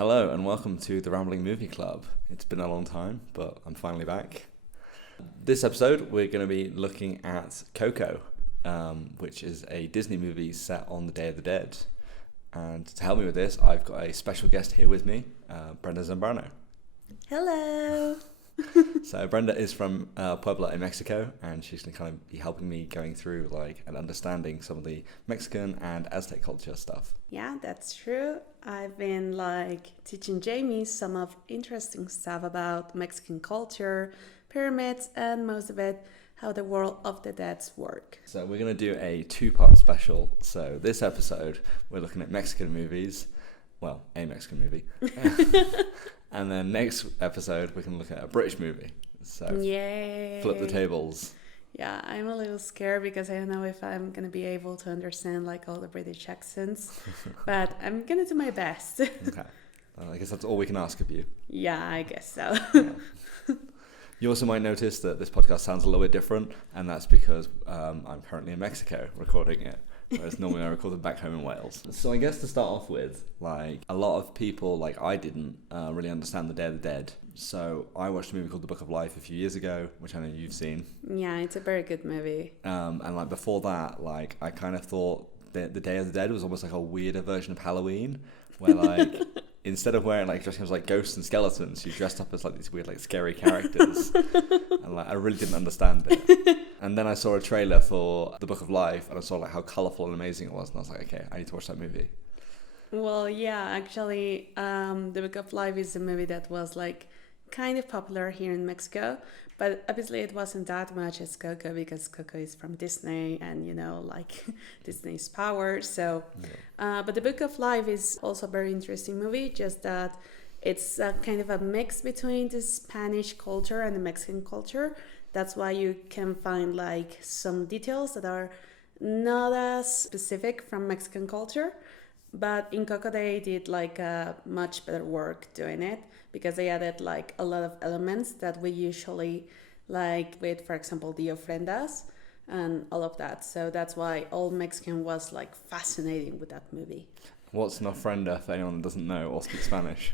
Hello and welcome to the Rambling Movie Club. It's been a long time, but I'm finally back. This episode, we're going to be looking at Coco, which is a Disney movie set on the Day of the Dead. And to help me with this, I've got a special guest here with me, Brenda Zambrano. Hello. So Brenda is from Puebla in Mexico, and she's going to kind of be helping me going through and understanding some of the Mexican and Aztec culture stuff. Yeah, that's true. I've been teaching Jamie some of interesting stuff about Mexican culture, pyramids, and most of it, how the world of the dead work. So we're going to do a two-part special. So this episode, we're looking at Mexican movies. Well, a Mexican movie. And then next episode, we can look at a British movie. So Yay. Flip the tables. Yeah, I'm a little scared because I don't know if I'm going to be able to understand all the British accents. But I'm going to do my best. Okay. I guess that's all we can ask of you. Yeah, I guess so. Yeah. You also might notice that this podcast sounds a little bit different, and that's because I'm currently in Mexico recording it. Whereas normally I record them back home in Wales. So I guess to start off with, a lot of people, I didn't really understand the Day of the Dead. So I watched a movie called The Book of Life a few years ago, which I know you've seen. Yeah, it's a very good movie. And before that, I kind of thought that the Day of the Dead was almost like a weirder version of Halloween, where instead of wearing dressing as ghosts and skeletons, you dressed up as these weird scary characters. And I really didn't understand it. And then I saw a trailer for The Book of Life, and I saw how colourful and amazing it was, and I was like, okay, I need to watch that movie. Well, yeah, actually, The Book of Life is a movie that was kind of popular here in Mexico, but obviously it wasn't that much as Coco because Coco is from Disney and Disney's power. So, yeah. But The Book of Life is also a very interesting movie, just that it's kind of a mix between the Spanish culture and the Mexican culture. That's why you can find some details that are not as specific from Mexican culture. But in Coco they did a much better work doing it because they added a lot of elements that we usually with, for example, the ofrendas and all of that. So that's why Old Mexican was fascinating with that movie. What's an ofrenda for anyone that doesn't know or speak Spanish?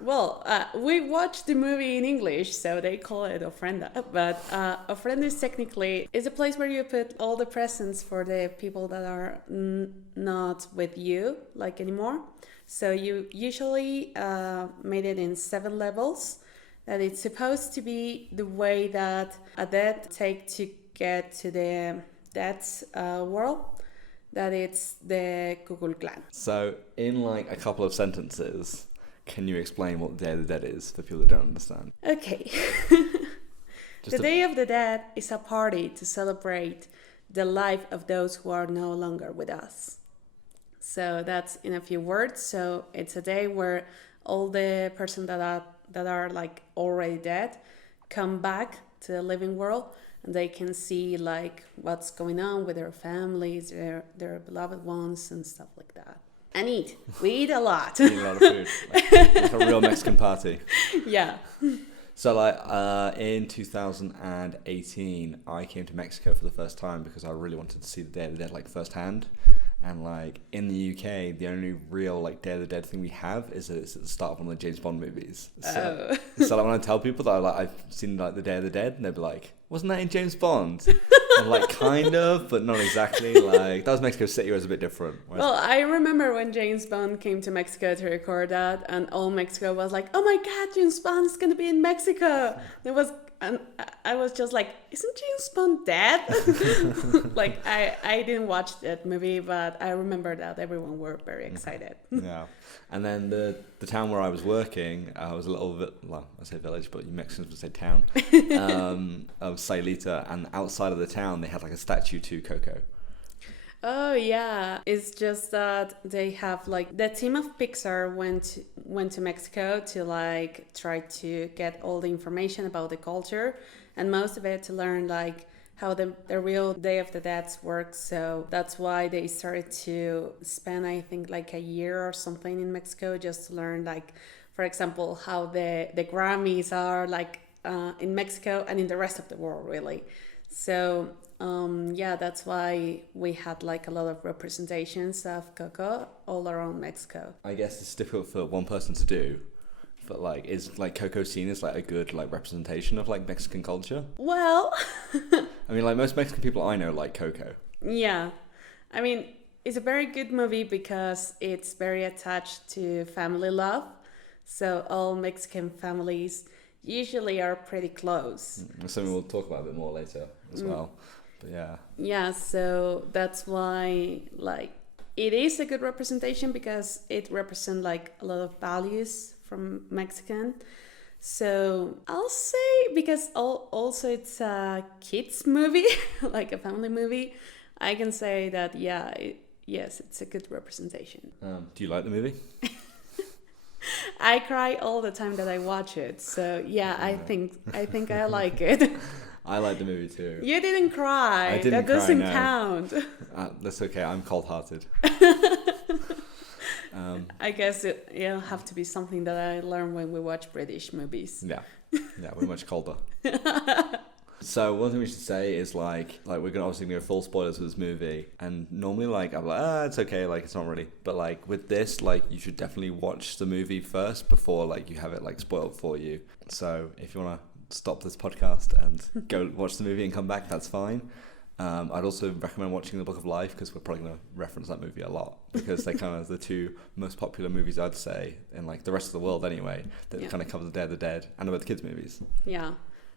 Well, we watched the movie in English, so they call it ofrenda. But ofrenda is technically is a place where you put all the presents for the people that are not with you anymore. So you usually made it in 7 levels. That it's supposed to be the way that a dead take to get to the dead's world. That it's the Coco clan. So in a couple of sentences, can you explain what the Day of the Dead is for people that don't understand? Okay. The Day of the Dead is a party to celebrate the life of those who are no longer with us. So that's in a few words. So it's a day where all the persons that are already dead come back to the living world, and they can see what's going on with their families, their beloved ones, and stuff like that. And eat. We eat a lot. Eat a lot of food. Like a real Mexican party. Yeah. So in 2018, I came to Mexico for the first time because I really wanted to see the Day of the Dead firsthand. And in the UK, the only real Day of the Dead thing we have is that it's at the start of one of the James Bond movies. So, so when I tell people that I've seen the Day of the Dead, and they'll be like, wasn't that in James Bond? I'm kind of, but not exactly. That was Mexico City, was a bit different. Well, I remember when James Bond came to Mexico to record that, and all Mexico was like, oh my God, James Bond's going to be in Mexico. And I was just like, isn't James Bond dead? I didn't watch that movie, but I remember that everyone were very excited. Yeah. And then the town where I was working, I was a little, I say village, but you Mexicans would say town, of Sayulita, and outside of the town, they had a statue to Coco. Oh yeah, it's just that they have the team of Pixar went to Mexico to try to get all the information about the culture, and most of it to learn how the real Day of the Dead works. So that's why they started to spend, I think, a year or something in Mexico just to learn for example, how the Grammys are in Mexico and in the rest of the world really. So Yeah, that's why we had like a lot of representations of Coco all around Mexico. I guess it's difficult for one person to do, but like, is like Coco seen as like a good like representation of like Mexican culture? Well, I mean, like most Mexican people I know like Coco. yeah. I mean, it's a very good movie because it's very attached to family love. So all Mexican families usually are pretty close. Something we'll talk about a bit more later as well. But yeah. Yeah, so that's why like it is a good representation because it represents like a lot of values from Mexican. So I'll say because also it's a kids movie, like a family movie. I can say that yes, it's a good representation. Do you like the movie? I cry all the time that I watch it. So yeah, I think I like it. I like the movie too. You didn't cry. I didn't that cry, doesn't no. count. That's okay. I'm cold-hearted. I guess it'll have to be something that I learn when we watch British movies. Yeah, we're much colder. So one thing we should say is like we're gonna obviously go full spoilers for this movie, and normally like I'm like it's okay, like it's not really, but like with this like you should definitely watch the movie first before like you have it like spoiled for you. So if you wanna stop this podcast and go watch the movie and come back, that's fine. I'd also recommend watching The Book of Life because we're probably going to reference that movie a lot because they're kind of the two most popular movies I'd say in like the rest of the world anyway that kind of cover the Day of the Dead and about the kids movies. Yeah.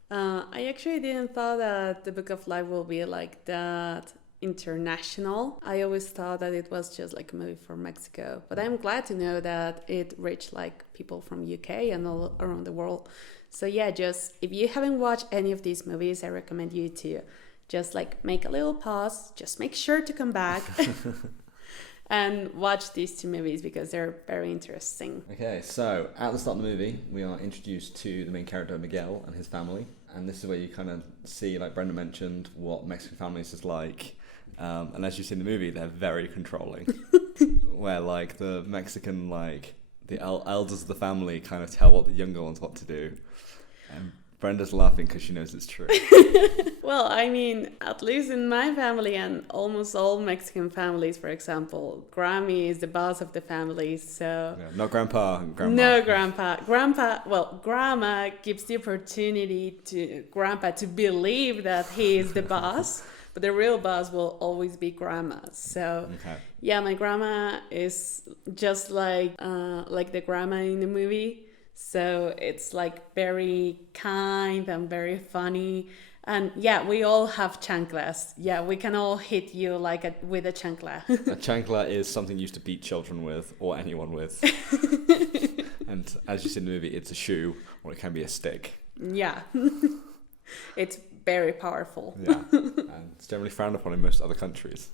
I actually didn't thought that The Book of Life will be like that international. I always thought that it was just like a movie from Mexico, but I'm glad to know that it reached like people from UK and all around the world. So yeah, just if you haven't watched any of these movies, I recommend you to just like make a little pause, just make sure to come back and watch these two movies because they're very interesting. Okay, so at the start of the movie, we are introduced to the main character Miguel and his family. And this is where you kind of see, like Brenda mentioned, what Mexican families is like. And as you see in the movie, they're very controlling. Where like the Mexican, like the elders of the family kind of tell what the younger ones what to do. And Brenda's laughing because she knows it's true. Well, I mean, at least in my family and almost all Mexican families, for example, Grammy is the boss of the family, so... Yeah, not grandpa and grandma. No, grandma gives the opportunity to grandpa to believe that he is the boss, but the real boss will always be grandma. So, yeah, my grandma is just like the grandma in the movie. So it's like very kind and very funny. And yeah, we all have chanclas. Yeah, we can all hit you like with a chancla. A chancla is something used to beat children with or anyone with. And as you see in the movie, it's a shoe or it can be a stick. Yeah. It's very powerful. Yeah. And it's generally frowned upon in most other countries.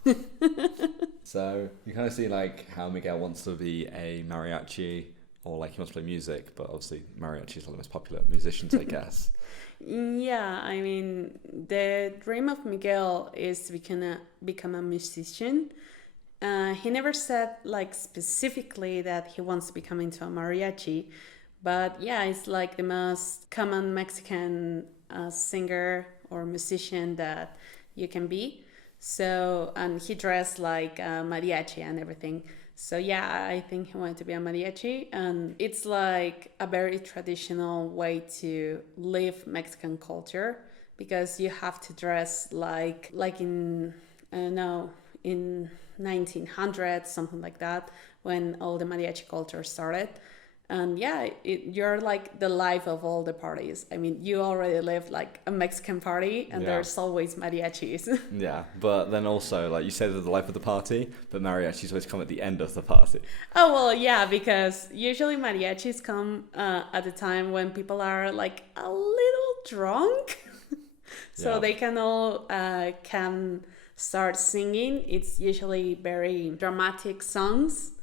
So you kind of see like how Miguel wants to be a mariachi or like he wants to play music, but obviously mariachis are the most popular musicians, I guess. Yeah, I mean, the dream of Miguel is to become a musician. He never said like specifically that he wants to become into a mariachi, but yeah, it's like the most common Mexican singer or musician that you can be. So, and he dressed like a mariachi and everything. So yeah, I think he wanted to be a mariachi, and it's like a very traditional way to live Mexican culture because you have to dress like in I don't know, in 1900s, something like that, when all the mariachi culture started. And yeah, you're like the life of all the parties. I mean, you already live like a Mexican party and there's always mariachis. Yeah, but then also, like you said, they're the life of the party, but mariachis always come at the end of the party. Oh, well, yeah, because usually mariachis come at the time when people are like a little drunk. So they can all can start singing. It's usually very dramatic songs.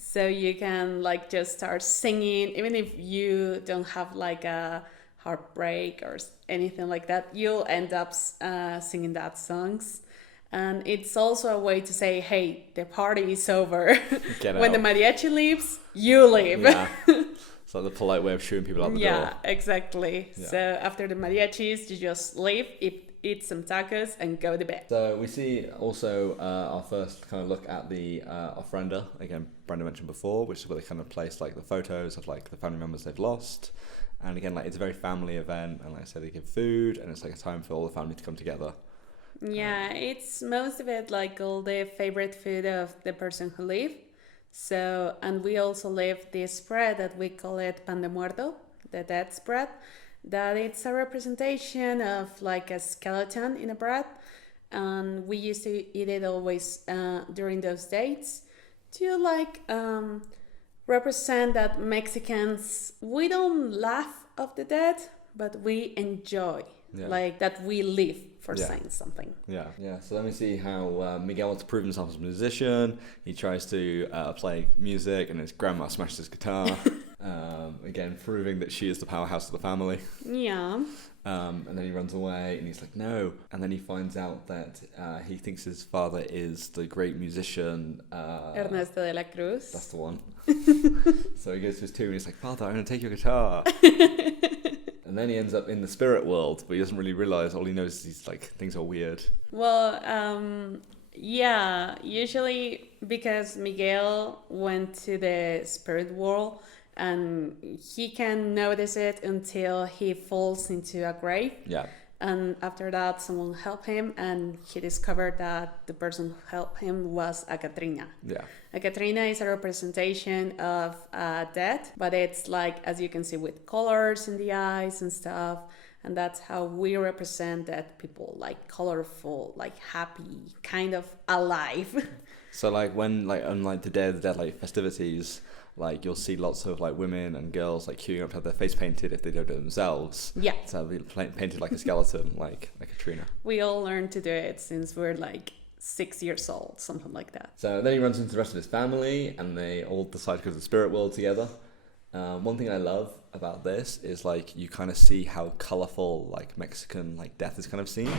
So you can like just start singing, even if you don't have like a heartbreak or anything like that, you'll end up singing that songs. And it's also a way to say, hey, the party is over. When the mariachi leaves, you leave. Yeah. It's like the polite way of shooing people out the door. Yeah, exactly. Yeah. So after the mariachis, you just leave. eat some tacos, and go to bed. So we see also our first kind of look at the ofrenda. Again, Brenda mentioned before, which is where they kind of place like the photos of like the family members they've lost. And again, like it's a very family event, and like I said, they give food, and it's like a time for all the family to come together. Yeah, it's most of it like all the favorite food of the person who lived. So, and we also leave this spread that we call it pan de muerto, the dead spread, that it's a representation of like a skeleton in a bread. And we used to eat it always during those dates to like represent that Mexicans, we don't laugh of the dead, but we enjoy, like that we live for saying something. Yeah. So let me see how Miguel wants to prove himself as a musician. He tries to play music, and his grandma smashes his guitar. Again, proving that she is the powerhouse of the family. Yeah. And then he runs away, and he's like, no. And then he finds out that he thinks his father is the great musician. Ernesto de la Cruz. That's the one. So he goes to his tomb, and he's like, Father, I'm going to take your guitar. And then he ends up in the spirit world, but he doesn't really realize. All he knows is he's like, things are weird. Well, yeah, usually because Miguel went to the spirit world, and he can notice it until he falls into a grave. Yeah. And after that, someone helped him, and he discovered that the person who helped him was a Catrina. Yeah. A Catrina is a representation of death, but it's like, as you can see, with colors in the eyes and stuff. And that's how we represent dead people, like colorful, like happy, kind of alive. So like when like on like the Day of the Dead like festivities, like you'll see lots of like women and girls like queuing up to have their face painted if they don't do it themselves. Yeah. So they'll be painted like a skeleton, like Katrina. We all learned to do it since we're like 6 years old, something like that. So then he runs into the rest of his family, and they all decide to go to the spirit world together. One thing I love about this is like you kind of see how colourful like Mexican like death is kind of seen.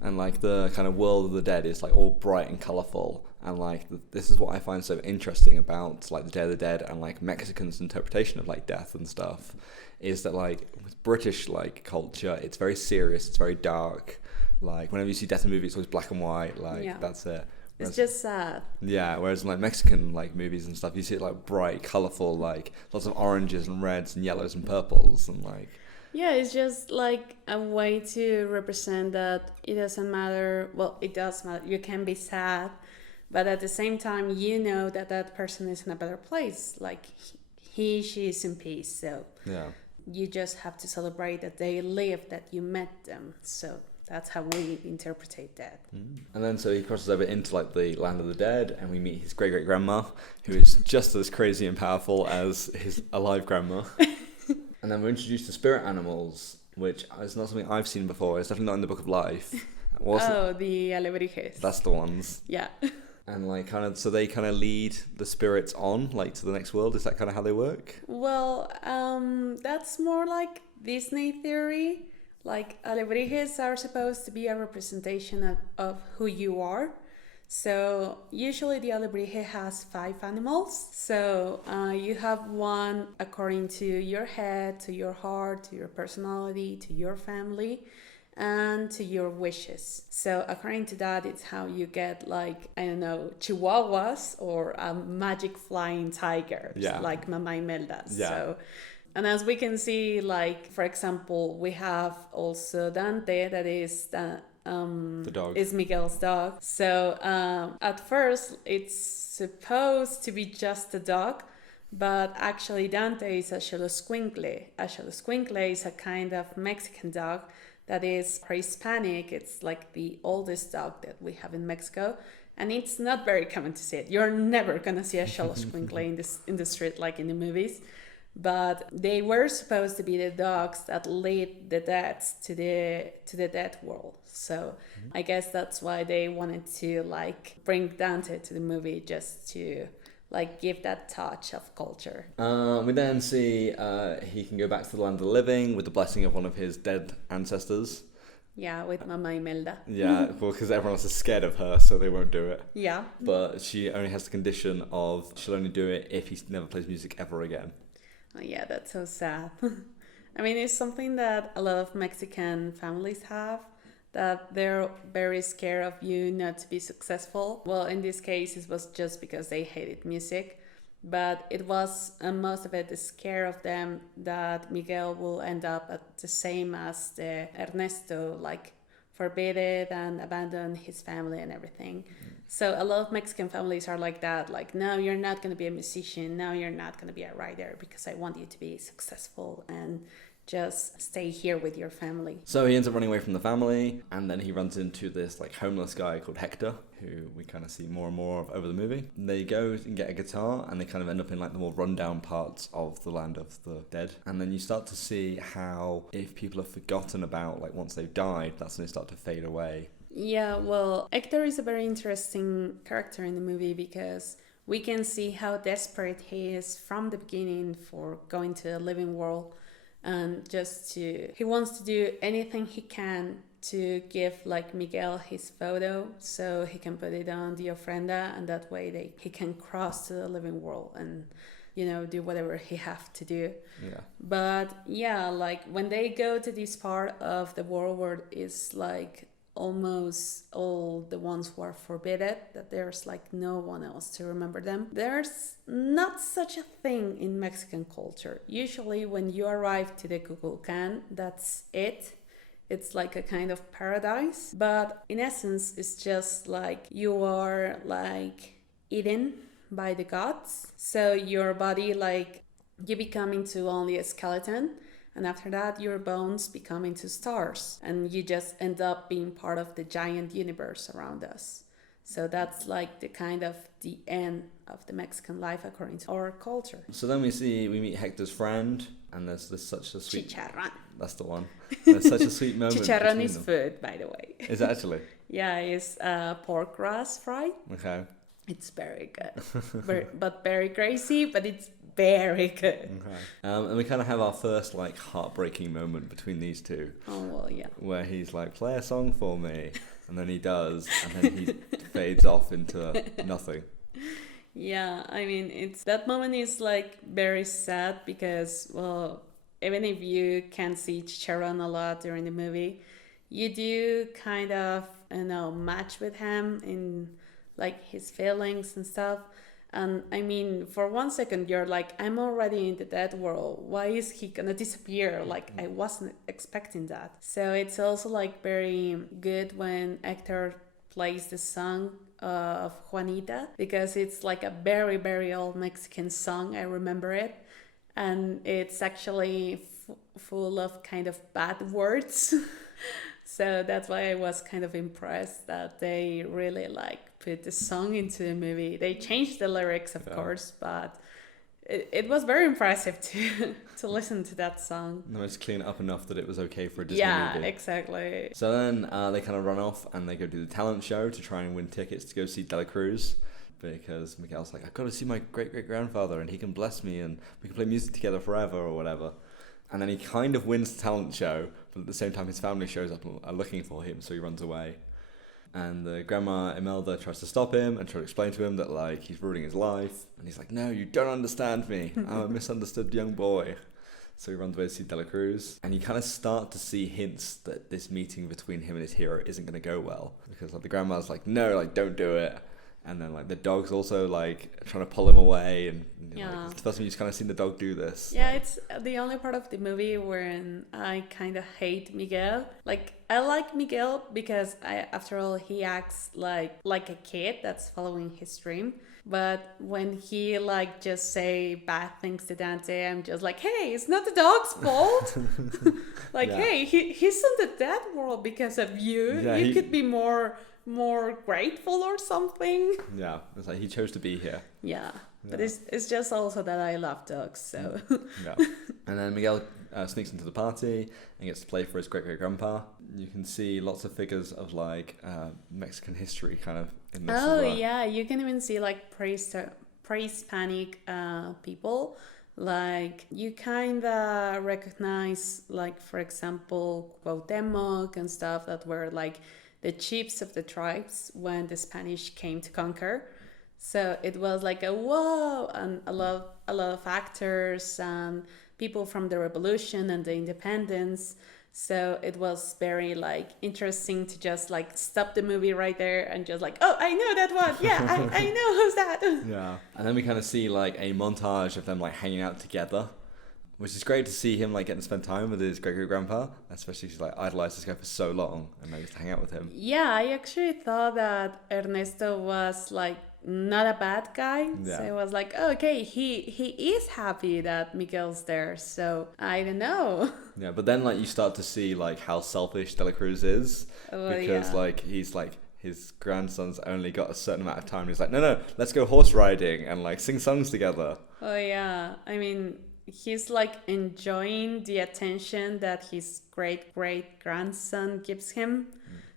And like the kind of world of the dead is like all bright and colourful, and like this is what I find so interesting about like the Day of the Dead and like Mexicans' interpretation of like death and stuff, is that like with British like culture, it's very serious, it's very dark. Like whenever you see death in movies, it's always black and white. Like that's it. Whereas, it's just sad. Yeah, whereas in like Mexican like movies and stuff, you see it like bright, colourful, like lots of oranges and reds and yellows and purples and like. Yeah, it's just like a way to represent that it doesn't matter. Well, it does matter. You can be sad, but at the same time, you know that that person is in a better place. Like she is in peace. So you just have to celebrate that they live, that you met them. So that's how we interpret that. And then so he crosses over into like the land of the dead, and we meet his great grandma, who is just as crazy and powerful as his alive grandma. And then we're introduced to spirit animals, which is not something I've seen before. It's definitely not in the Book of Life. The alebrijes. That's the ones. Yeah. And like kind of, so they kind of lead the spirits on like to the next world. Is that kind of how they work? Well, that's more like Disney theory. Like alebrijes are supposed to be a representation of who you are. So usually the alebrije has 5 animals. So you have one according to your head, to your heart, to your personality, to your family, and to your wishes. So according to that, it's how you get like, I don't know, chihuahuas or a magic flying tiger, like Mama Imelda. Yeah. So, and as we can see, like, for example, we have also Dante, that is the dog. Is Miguel's dog. So at first it's supposed to be just a dog, but actually Dante is a xoloscuincle. A xoloscuincle is a kind of Mexican dog that is pre-Hispanic. It's like the oldest dog that we have in Mexico, and it's not very common to see it. You're never gonna see a xoloscuincle in the street like in the movies. But they were supposed to be the dogs that lead the dead to the dead world. So I guess that's why they wanted to like bring Dante to the movie, just to like give that touch of culture. We then see he can go back to the land of the living with the blessing of one of his dead ancestors. Yeah, with Mama Imelda. Yeah, well, because everyone else is scared of her, so they won't do it. Yeah. But she only has the condition of she'll only do it if he never plays music ever again. Oh, yeah, that's so sad. I mean, it's something that a lot of Mexican families have, that they're very scared of you not to be successful. Well, in this case, it was just because they hated music, but it was most of it is scare of them that Miguel will end up at the same as the Ernesto, like forbid it and abandon his family and everything. So a lot of Mexican families are like that, like, no, you're not going to be a musician, no, you're not going to be a writer because I want you to be successful and just stay here with your family. So he ends up running away from the family, and then he runs into this like homeless guy called Hector, who we kind of see more and more of over the movie. They go and get a guitar, and they kind of end up in like the more rundown parts of the land of the dead. And then you start to see how if people are forgotten about, like once they've died, that's when they start to fade away. Yeah, well, Hector is a very interesting character in the movie because we can see how desperate he is from the beginning for going to the living world. And he wants to do anything he can to give like Miguel his photo so he can put it on the ofrenda, and that way he can cross to the living world and, do whatever he have to do. Yeah. But yeah, like when they go to this part of the world where it's like almost all the ones who are forbidden, that there's like no one else to remember them. There's not such a thing in Mexican culture. Usually when you arrive to the Kukulkan, that's it. It's like a kind of paradise. But in essence, it's just like you are like eaten by the gods. So your body, like you become into only a skeleton. And after that, your bones become into stars. And you just end up being part of the giant universe around us. So that's like the kind of the end of the Mexican life according to our culture. So then we meet Hector's friend, and there's such a sweet... Chicharrón. That's the one. There's such a sweet moment. Chicharrón is food, by the way. Is it actually? Yeah, it's pork grass fried. Okay. It's very good. but very crazy, but it's very good. Okay. And we kind of have our first like heartbreaking moment between these two. Oh, well, yeah. Where he's like, play a song for me. And then he does. And then he fades off into nothing. Yeah, I mean, that moment is like very sad because, well, even if you can see Chicharron a lot during the movie, you do kind of, match with him in like his feelings and stuff. And I mean, for 1 second, you're like, I'm already in the dead world. Why is he gonna disappear? Like, I wasn't expecting that. So it's also like very good when Hector plays the song of Juanita, because it's like a very, very old Mexican song. I remember it. And it's actually full of kind of bad words. So that's why I was kind of impressed that they really like put the song into the movie. They changed the lyrics, of course, but it was very impressive to listen to that song. No, it's clean up enough that it was okay for a Disney movie. Yeah, exactly. So then they kind of run off and they go do the talent show to try and win tickets to go see De La Cruz, because Miguel's like, I've got to see my great-great-grandfather and he can bless me and we can play music together forever or whatever. And then he kind of wins the talent show, but at the same time his family shows up and are looking for him, so he runs away. And the grandma Imelda tries to stop him and try to explain to him that like he's ruining his life. And he's like, no, you don't understand me. I'm a misunderstood young boy. So he runs away to see De La Cruz. And you kind of start to see hints that this meeting between him and his hero isn't going to go well. Because like the grandma's like, no, like don't do it. And then like the dog's also like trying to pull him away, and like, it's the first time you've kind of seen the dog do this. Yeah, it's the only part of the movie where I kind of hate Miguel. Like I like Miguel because after all he acts like a kid that's following his dream. But when he like just say bad things to Dante, I'm just like, hey, it's not the dog's fault. Like, hey, he's in the dead world because of you. Yeah, you could be more grateful or something. Yeah, it's like he chose to be here. Yeah, but it's just also that I love dogs, so. Yeah. And then Miguel sneaks into the party and gets to play for his great-great-grandpa. You can see lots of figures of like Mexican history kind of in this as well. Yeah, you can even see like pre-Hispanic people. Like you kind of recognize, like, for example, Cuauhtémoc and stuff that were like the chiefs of the tribes when the Spanish came to conquer. So it was like a whoa, and a lot of actors and people from the revolution and the independence. So it was very like interesting to just like stop the movie right there and just like, oh, I know that one. Yeah, I know who's that. Yeah. And then we kind of see like a montage of them like hanging out together, which is great to see him like getting to spend time with his great grandpa, especially because like idolized this guy for so long and now gets to hang out with him. Yeah, I actually thought that Ernesto was like not a bad guy. Yeah. So I was like, oh, okay, he is happy that Miguel's there. So I don't know. Yeah, but then like you start to see like how selfish De La Cruz is, because like he's like his grandson's only got a certain amount of time. He's like, no, let's go horse riding and like sing songs together. Oh yeah, I mean, he's like enjoying the attention that his great grandson gives him.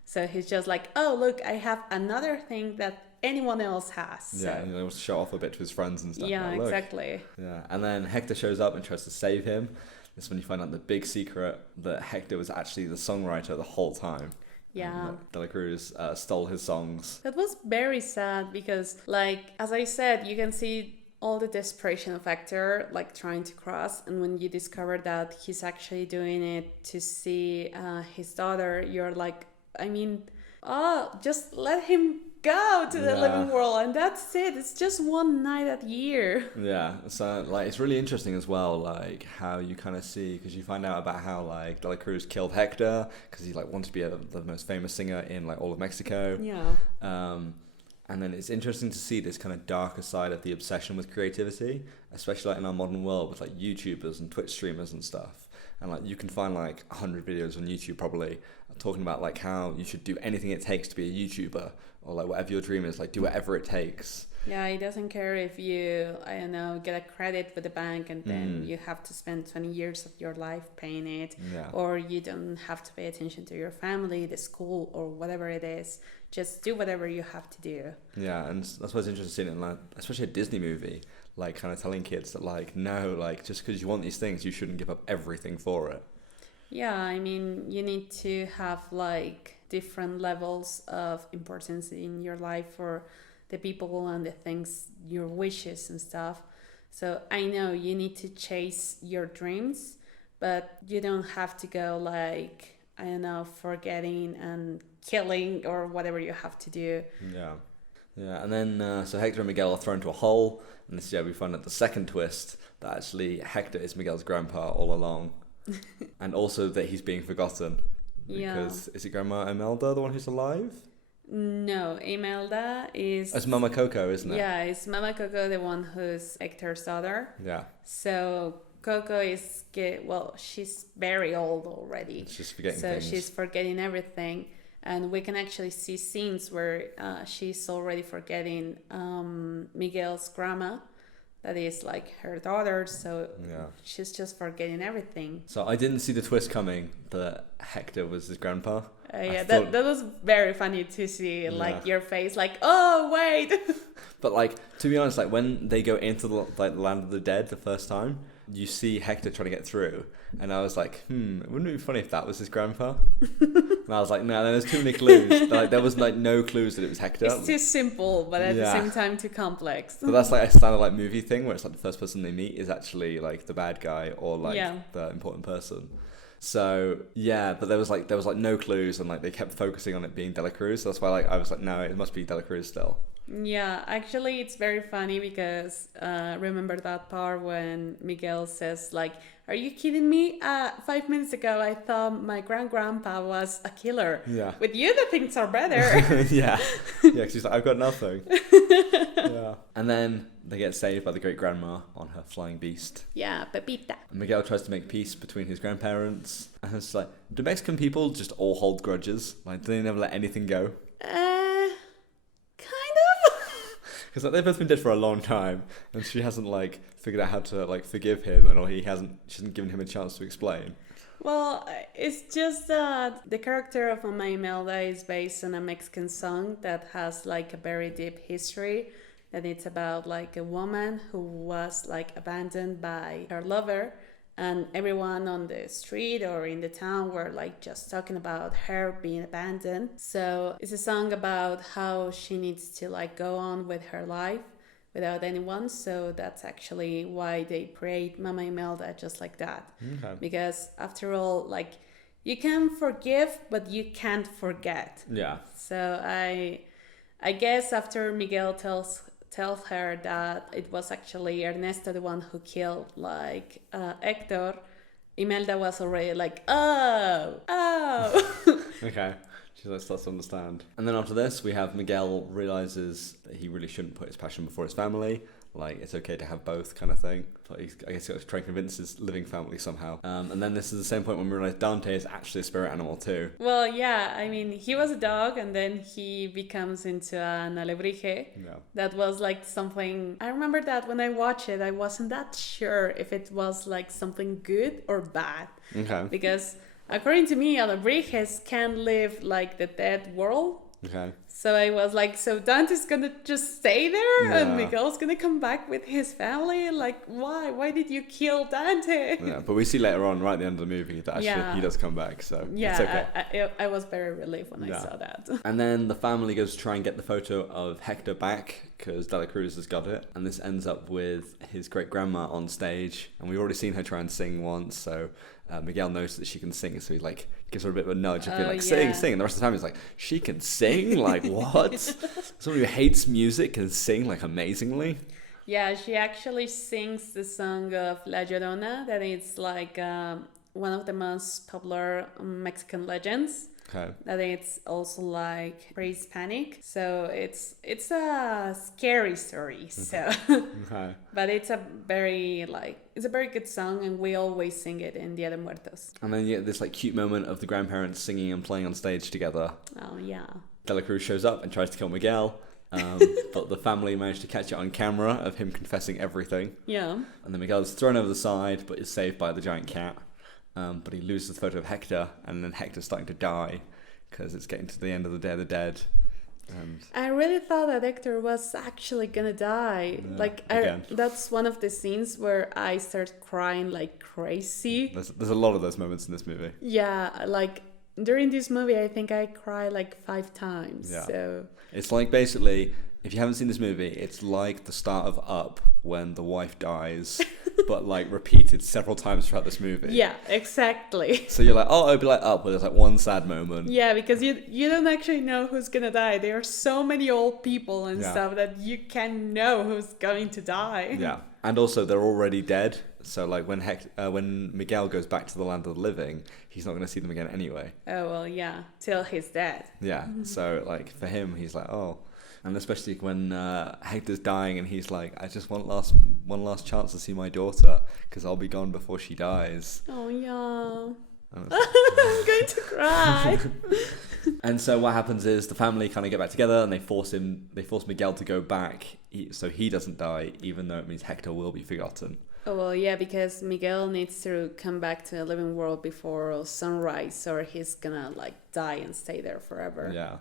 So he's just like, oh look, I have another thing that anyone else has. So. Yeah, and he wants to show off a bit to his friends and stuff. Yeah, like, exactly. Yeah, and then Hector shows up and tries to save him. That's when you find out the big secret that Hector was actually the songwriter the whole time. Yeah. De La Cruz stole his songs. That was very sad because, like, as I said, you can see all the desperation of Hector, like, trying to cross. And when you discover that he's actually doing it to see his daughter, you're like, I mean, just let him go to the living world, and that's it. It's just one night a year. Yeah, so like it's really interesting as well, like how you kind of see, because you find out about how like De La Cruz killed Hector because he like wanted to be the most famous singer in like all of Mexico. Yeah. And then it's interesting to see this kind of darker side of the obsession with creativity, especially like in our modern world with like YouTubers and Twitch streamers and stuff. And like you can find like 100 videos on YouTube probably talking about like how you should do anything it takes to be a YouTuber, or like whatever your dream is, like do whatever it takes. Yeah, he doesn't care if you, I don't know, get a credit with the bank and then you have to spend 20 years of your life paying it, or you don't have to pay attention to your family, the school, or whatever it is. Just do whatever you have to do. Yeah, and that's what's interesting in like, especially a Disney movie, like kind of telling kids that like, no, like just because you want these things, you shouldn't give up everything for it. Yeah, I mean, you need to have like different levels of importance in your life for the people and the things, your wishes and stuff. So I know you need to chase your dreams, but you don't have to go like, I don't know, forgetting and killing or whatever you have to do. Yeah. Yeah, and then so Hector and Miguel are thrown into a hole, and this is where we find out the second twist, that actually Hector is Miguel's grandpa all along. And also that he's being forgotten. Because is it Grandma Imelda the one who's alive? No, Imelda is... It's Mama Coco, isn't it? Yeah, it's Mama Coco, the one who's Hector's daughter. Yeah. So Coco is... she's very old already. She's forgetting things. So she's forgetting everything. And we can actually see scenes where she's already forgetting Miguel's grandma. That is like her daughter, so she's just forgetting everything. So I didn't see the twist coming that Hector was his grandpa. That was very funny to see, like your face, like, oh wait. But like, to be honest, like when they go into the land of the dead the first time, you see Hector trying to get through, and I was like, wouldn't it be funny if that was his grandpa? And I was like, no, there's too many clues. Like there was like no clues that it was Hector. It's too simple, but at the same time too complex. So that's like a standard like movie thing where it's like the first person they meet is actually like the bad guy or like the important person. So but there was like no clues, and like they kept focusing on it being De La Cruz. So that's why like I was like, no, it must be De La Cruz still. Yeah, actually it's very funny because remember that part when Miguel says like, are you kidding me? 5 minutes ago I thought my grandpa was a killer. Yeah. With you the things are better. Yeah, because he's like, I've got nothing. Yeah. And then they get saved by the great grandma on her flying beast. Yeah, Pepita. And Miguel tries to make peace between his grandparents. And it's like, do Mexican people just all hold grudges? Like, do they never let anything go? Because like, they've both been dead for a long time, and she hasn't like figured out how to like forgive him, and she hasn't given him a chance to explain. Well, it's just that the character of Mama Imelda is based on a Mexican song that has like a very deep history, and it's about like a woman who was like abandoned by her lover, and everyone on the street or in the town were like just talking about her being abandoned. So it's a song about how she needs to like go on with her life without anyone. So that's actually why they prayed Mama Imelda just like that. Okay. Because after all, like you can forgive, but you can't forget. Yeah. So I guess after Miguel tells her that it was actually Ernesto the one who killed like Hector, Imelda was already like, oh. Okay. She starts to understand. And then after this, we have Miguel realizes that he really shouldn't put his passion before his family. Like, it's okay to have both kind of thing. But I guess he got to try and convince his living family somehow. And then this is the same point when we realize Dante is actually a spirit animal too. Well, yeah, I mean, he was a dog and then he becomes into an alebrije. Yeah. That was like something... I remember that when I watched it, I wasn't that sure if it was like something good or bad. Okay. Because according to me, alebrijes can live like the dead world. Okay. So I was like, so Dante's gonna just stay there and Yeah. Miguel's gonna come back with his family? Like, why? Why did you kill Dante? Yeah, but we see later on, right at the end of the movie, that actually Yeah. he does come back, so Yeah, it's okay. I was very relieved when I Yeah. saw that. And then the family goes to try and get the photo of Hector back because Dela Cruz has got it. And this ends up with his great-grandma on stage. And we've already seen her try and sing once, so Miguel knows that she can sing, so he like gives her a bit of a nudge and be like, sing, yeah. sing. And the rest of the time he's like, she can sing? Like, what? Someone who hates music can sing like amazingly? Yeah, she actually sings the song of La Llorona, that is like one of the most popular Mexican legends. Okay. That it's also like pre-Hispanic, so it's a scary story. So, Okay. but it's a very good song, and we always sing it in Dia de Muertos. And then you get this like cute moment of the grandparents singing and playing on stage together. Oh yeah. Dela Cruz shows up and tries to kill Miguel, but the family managed to catch it on camera of him confessing everything. Yeah. And then Miguel is thrown over the side, but is saved by the giant cat. But he loses the photo of Hector, and then Hector's starting to die because it's getting to the end of the Day of the Dead. And I really thought that Hector was actually gonna die. again. That's one of the scenes where I start crying like crazy. there's a lot of those moments in this movie. Yeah, like during this movie, I think I cried like 5 times. Yeah. So It's like basically, if you haven't seen this movie, it's like the start of Up when the wife dies, but like repeated several times throughout this movie. yeah, exactly. So you're like, oh, it'll be like Up, where there's like one sad moment. Yeah, because you don't actually know who's gonna die. There are so many old people and Yeah. stuff that you can know who's going to die. Yeah, and also they're already dead. So like when Miguel goes back to the land of the living, he's not going to see them again anyway. Oh well, yeah, till he's dead. Yeah, so like for him, he's like, oh, and especially when Hector's dying and he's like, I just want one last chance to see my daughter because I'll be gone before she dies. Oh yeah. And I'm going to cry. And so what happens is the family kind of get back together and they force Miguel to go back so he doesn't die, even though it means Hector will be forgotten. Oh well, yeah, because Miguel needs to come back to the living world before sunrise, or he's gonna like die and stay there forever. Yeah.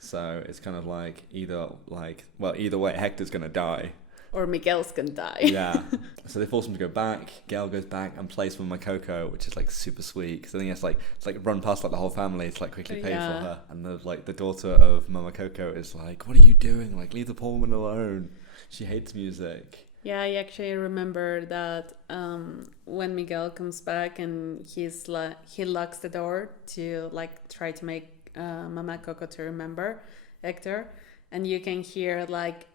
So it's kind of like either way, Hector's gonna die. Or Miguel's gonna die. Yeah. So they force him to go back. Gail goes back and plays for Mama Coco, which is like super sweet. Because I think it's like run past like the whole family to like quickly pay for her. And the daughter of Mama Coco is like, "What are you doing? Like, leave the poor woman alone. She hates music." Yeah, I actually remember that when Miguel comes back and he locks the door to like try to make Mama Coco to remember Hector, and you can hear like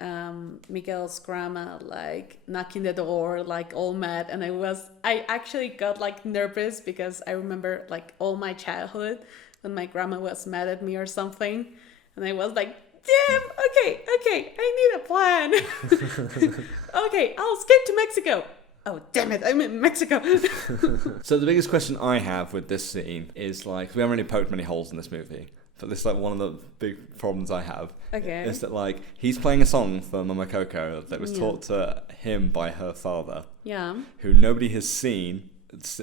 Miguel's grandma like knocking the door like all mad, and I actually got like nervous because I remember like all my childhood when my grandma was mad at me or something, and I was like, damn, okay, I need a plan. Okay, I'll escape to Mexico. Oh, damn it, I'm in Mexico. So the biggest question I have with this scene is like, we haven't really poked many holes in this movie, but this is like one of the big problems I have. Okay. Is that like, he's playing a song for Mama Coco that was taught to him by her father, Yeah, who nobody has seen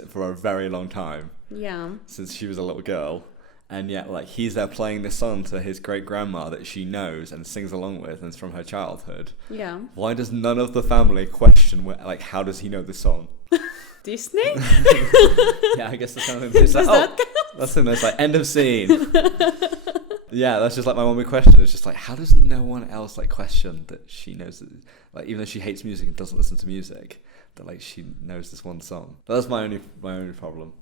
for a very long time, yeah. since she was a little girl. And yet, like, he's there playing this song to his great-grandma that she knows and sings along with, and it's from her childhood. Yeah. Why does none of the family question, like, how does he know this song? Disney? Yeah, I guess that's kind of... It's like, Does that count? that's the thing, that's like, end of scene. Yeah, that's just like my one big question. It's just like, how does no one else, like, question that she knows, that, like, even though she hates music and doesn't listen to music, that, like, she knows this one song? That's my only problem.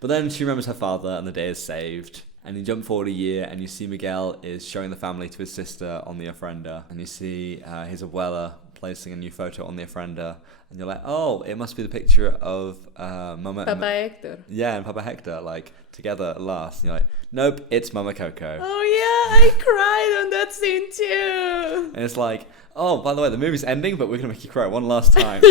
But then she remembers her father and the day is saved. And you jump forward a year and you see Miguel is showing the family to his sister on the ofrenda. And you see his abuela placing a new photo on the ofrenda. And you're like, oh, it must be the picture of Mama... Papa Hector. Yeah, and Papa Hector, like, together at last. And you're like, nope, it's Mama Coco. Oh yeah, I cried on that scene too. And it's like, oh, by the way, the movie's ending, but we're going to make you cry one last time.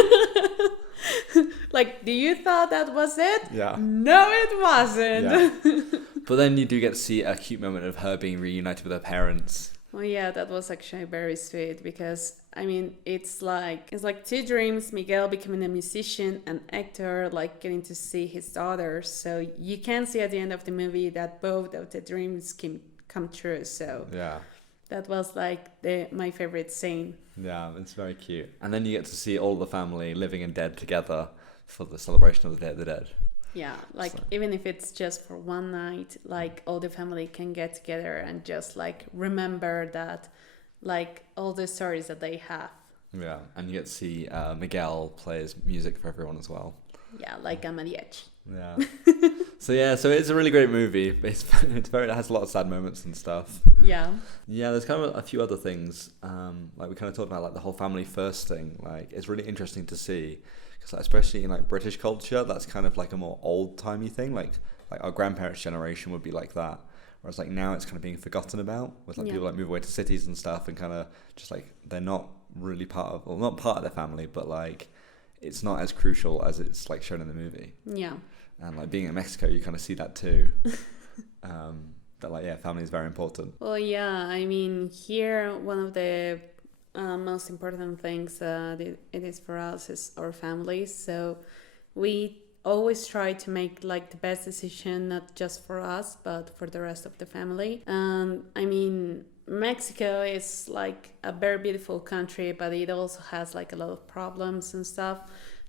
Like, do you thought that was it? Yeah. No, it wasn't. Yeah. But then you do get to see a cute moment of her being reunited with her parents. Well, yeah, that was actually very sweet because, I mean, it's like two dreams, Miguel becoming a musician and actor, like getting to see his daughter. So you can see at the end of the movie that both of the dreams can come true. So yeah, that was like my favorite scene. Yeah, it's very cute. And then you get to see all the family living and dead together for the celebration of the Day of the Dead. Yeah, like even if it's just for one night, like all the family can get together and just like remember that, like all the stories that they have. Yeah, and you get to see Miguel plays music for everyone as well. Yeah, like a mariachi. Yeah. So it's a really great movie. It has a lot of sad moments and stuff. Yeah. Yeah, there's kind of a few other things. Like we kind of talked about, like the whole family first thing. Like it's really interesting to see. Because especially in like British culture, that's kind of like a more old-timey thing. Like our grandparents' generation would be like that. Whereas like now it's kind of being forgotten about. With like people like move away to cities and stuff and kind of just like they're not really not part of their family, but like it's not as crucial as it's like shown in the movie. Yeah. And like being in Mexico, you kind of see that too. That like family is very important. Well, yeah. I mean, here one of the most important things it is for us is our families. So we always try to make like the best decision, not just for us but for the rest of the family. I mean, Mexico is like a very beautiful country, but it also has like a lot of problems and stuff.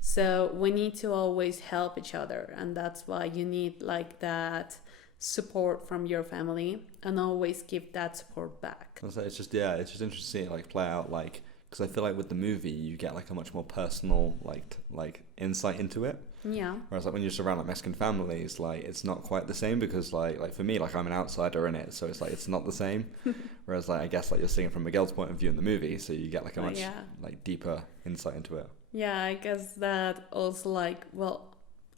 So we need to always help each other, and that's why you need like that support from your family and always give that support back. So it's just interesting to see it like play out, like because I feel like with the movie you get like a much more personal like insight into it. Yeah. Whereas like when you're just around like Mexican families, like it's not quite the same because like for me, like I'm an outsider in it, so it's like it's not the same. Whereas like I guess like you're seeing it from Miguel's point of view in the movie, so you get like a much like deeper insight into it. Yeah, I guess that also like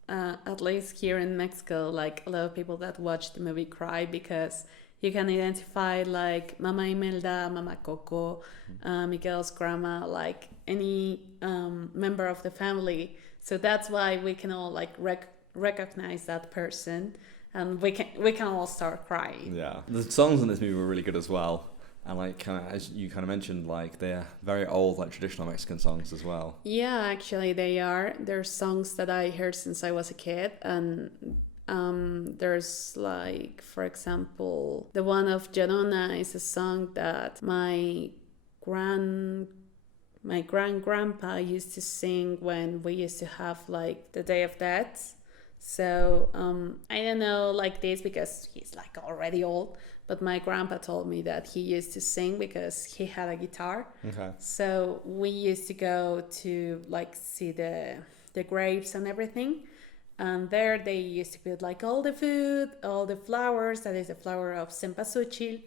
at least here in Mexico, like a lot of people that watch the movie cry because you can identify like Mama Imelda, Mama Coco, Miguel's grandma, like any member of the family. So that's why we can all like recognize that person, and we can all start crying. Yeah, the songs in this movie were really good as well. And like kind of as you kind of mentioned, like they're very old, like traditional Mexican songs as well. Yeah, actually they are. They're songs that I heard since I was a kid, and there's like, for example, the one of Janona is a song that my grandpa used to sing when we used to have like the Day of Death. So I don't know like this because he's like already old, but my grandpa told me that he used to sing because he had a guitar. Okay. So we used to go to like see the graves and everything. And there they used to put like all the food, all the flowers, that is the flower of cempasúchil,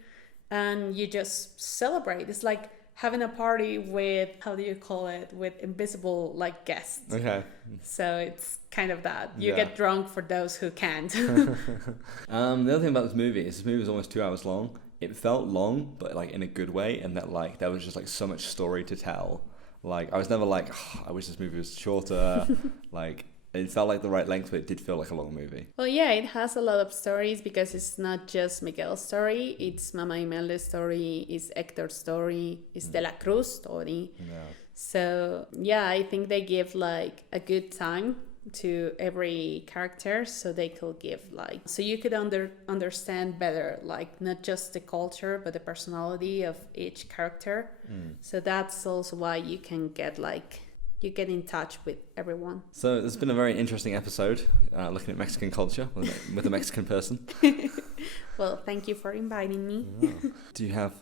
and you just celebrate. It's like having a party with, how do you call it, with invisible like guests. Okay. So it's kind of that. You get drunk for those who can't. The other thing about this movie is is almost 2 hours long. It felt long, but like in a good way, and that like there was just like so much story to tell. Like I was never like, oh, I wish this movie was shorter. Like it felt like the right length, but it did feel like a long movie. Well, yeah, it has a lot of stories because it's not just Miguel's story. It's Mama Imelda's story, it's Hector's story, it's De La Cruz's story. Yeah. So, yeah, I think they give like a good time to every character, so they could give like, so you could understand better, like not just the culture, but the personality of each character. So that's also why you can get like, you get in touch with everyone. So it's been a very interesting episode looking at Mexican culture with a Mexican person. Well, thank you for inviting me. Oh. Do you have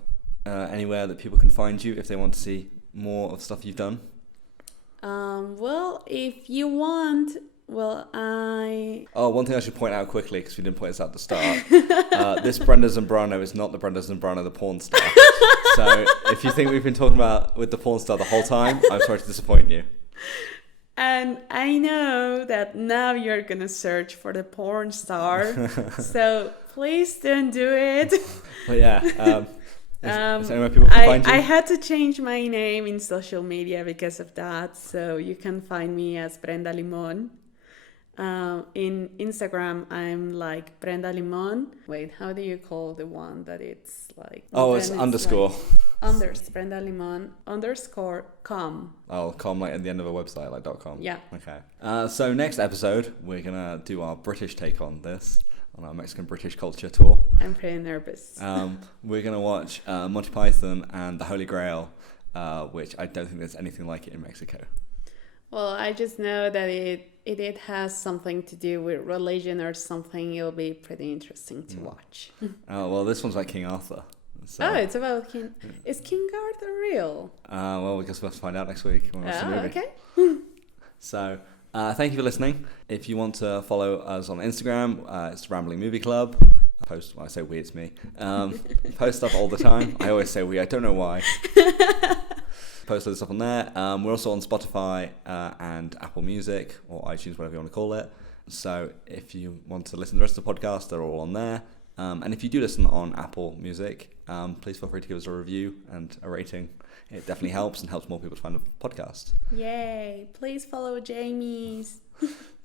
anywhere that people can find you if they want to see more of stuff you've done? Well, if you want Well, I... Oh, one thing I should point out quickly, because we didn't point this out at the start. This Brenda Zambrano is not the Brenda Zambrano, the porn star. So if you think we've been talking about with the porn star the whole time, I'm sorry to disappoint you. And I know that now you're going to search for the porn star. So please don't do it. But yeah, is there anywhere people can find you? I had to change my name in social media because of that. So you can find me as Brenda Limon. In Instagram, I'm like Brenda Limon. Wait, how do you call the one that it's like... Oh, it's underscore. Brenda Limon _com. Oh, com like at the end of a website, like .com. Yeah. Okay. So next episode, we're going to do our British take on this, on our Mexican-British culture tour. I'm pretty nervous. We're going to watch Monty Python and the Holy Grail, which I don't think there's anything like it in Mexico. Well, I just know that it has something to do with religion or something. It'll be pretty interesting to watch. Oh, well, this one's like King Arthur. So, oh, it's about King... Is King Arthur real? Well, we guess we'll have to find out next week when we watch the movie. Okay. So, thank you for listening. If you want to follow us on Instagram, it's Rambling Movie Club. Post, when I say we, it's me. Post stuff all the time. I always say we, I don't know why. Post all the stuff on there. We're also on Spotify and Apple Music, or iTunes, whatever you want to call it. So if you want to listen to the rest of the podcast, they're all on there. And if you do listen on Apple Music, please feel free to give us a review and a rating. It definitely helps and helps more people to find the podcast. Yay. Please follow Jamie's.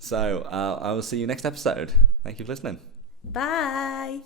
So I will see you next episode. Thank you for listening. Bye.